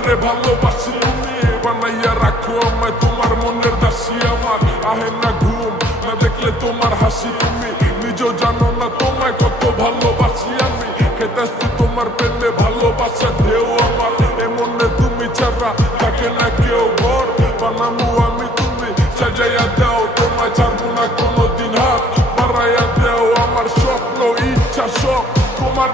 আমারে ভালোবাসি তুমি বানাইয়া রাখো আমায় তোমার মনের দাসী আমার আহে না ঘুম না দেখলে তোমার হাসি তুমি নিজেও জানো না তোমায় কত ভালোবাসি আমি খেতেছি তোমার প্রেমে ভালোবাসা ঢেউ আমার এমনে তুমি ছাড়া থাকে না কেউ ঘর বানামু আমি তুমি সাজাইয়া দাও তোমায় ছাড়বো না কোনোদিন হাত বাড়াইয়া দাও আমার স্বপ্ন ইচ্ছা সব তোমার